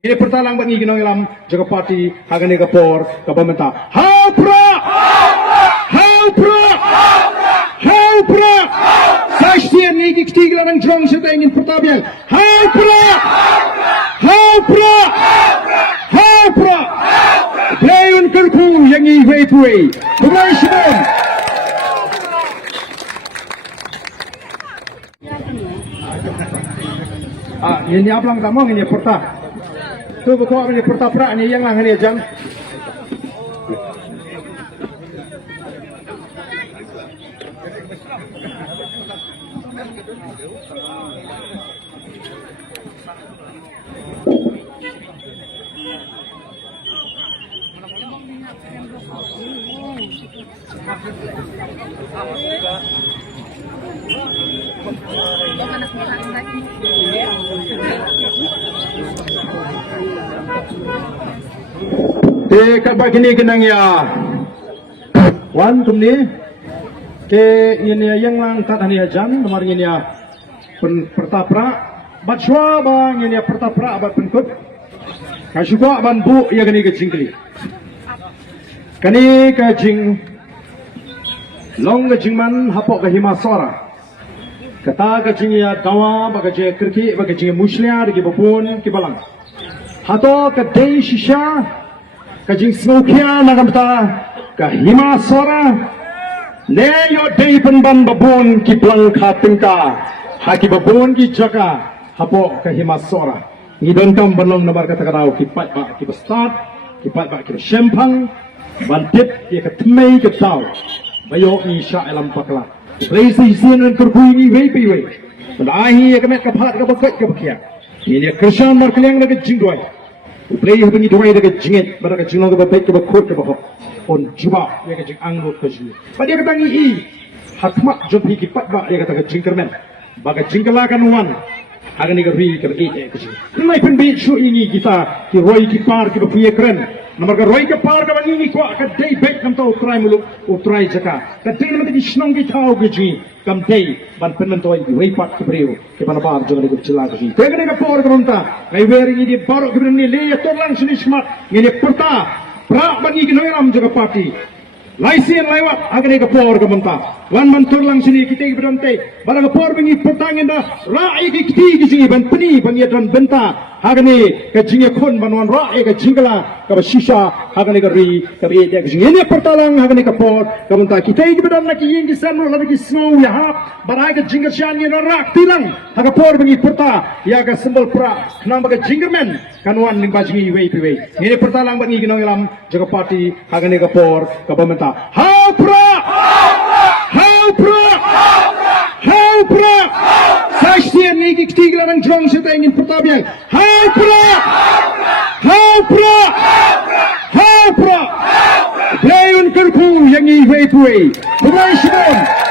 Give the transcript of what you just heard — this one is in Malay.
Ini pertalang bagi ginong ilam jaga parti hagani kapor kabamenta. Haupra! Haupra! Haupra! Sastian ni kiktigla ng jong sa ingin pertabian. Haupra! Haupra! Haupra! Playon kerkung yang iway-way. Kumaisimon! Ini ablang tamong ini perta. Tu buku ini pertaprak ni yang lang ni jam. Kat kini kenang ya. Wan tumni ke ini yang lang tat hani jam nomor ini ya pertapra batwa bang ini pertapra abat penkut kasuka ban bu ya kini ke jingkli kani ke jing long ke jingman hapok ke himasara kata ke jing ya dawa baga je kirki baga je musliar ke bapun ke balang hato ke dei shisha kajing smokia nagamta kahima sora ne yo dei penban babon ki plang khatingka haki babon ki jaka hapo kahima sora ngidon kam balong nabar kata karau ki pat ba ki start ki pat ba ki shempang bantip ki katmei ki tau bayo insya alam pakla reisi sinan kurkui ni wei pi wei badahi ka met ka phat ka bakat ka bakia ini krishan mar kaliang na jingdoi Play yang begini doai dekat jingit, pada kat jinglang kebaik kebakut kebahok, on juba dia kat jing anglut kejui. Pada dia kata ngi, hakmak job hiki pat ba dia kata kat jingkermen, baga jingkelakan wan, agan ni kerui kerui kejui. Nai pun bit show ini kita, ki roi ki par ki bapuye keren, nomor ka roi ki par ka bani ni kuat kat day back kam tau try muluk, try jaka, kat day nama ki snong ki tau kejui, kam day ban penentoi ki roi pat ki beriu, ki pana bar jangan ikut celah kejui. Tega ni ka par ka banta, ngai wearing ini baru ki ni le torlang sini smart, ini perta, pra bani ki noiram jaga parti. Laisian lewat agar eka por kementar. Wan mantur lang sini kita berdante. Barang por bengi pertangin dah. Rai kita sini ban peni bangi dan benta. Agar ni kejingnya kon banwan rai kejingla kaba shisha agar ni keri kaba dia kejing. Ini pertalang agar ni kapor kementar. Kita berdante lagi yang kisan lagi snow ya hap. Barai kejingga sian ni rak tilang. Agar por bengi perta. Ya agar sembol pra. Kenapa kejinggermen kanuan ning bajingi wei piwei. Ini pertalang bangi kinong ilam jaga parti agar ni kapor kaba mentar. Haupra! Haupra! Haupra! Sastian ni kiktigla ng jong sa ingin pertabian. Haupra! Haupra! Haupra! Playon kerkung yang iway-way. Kumaisimon!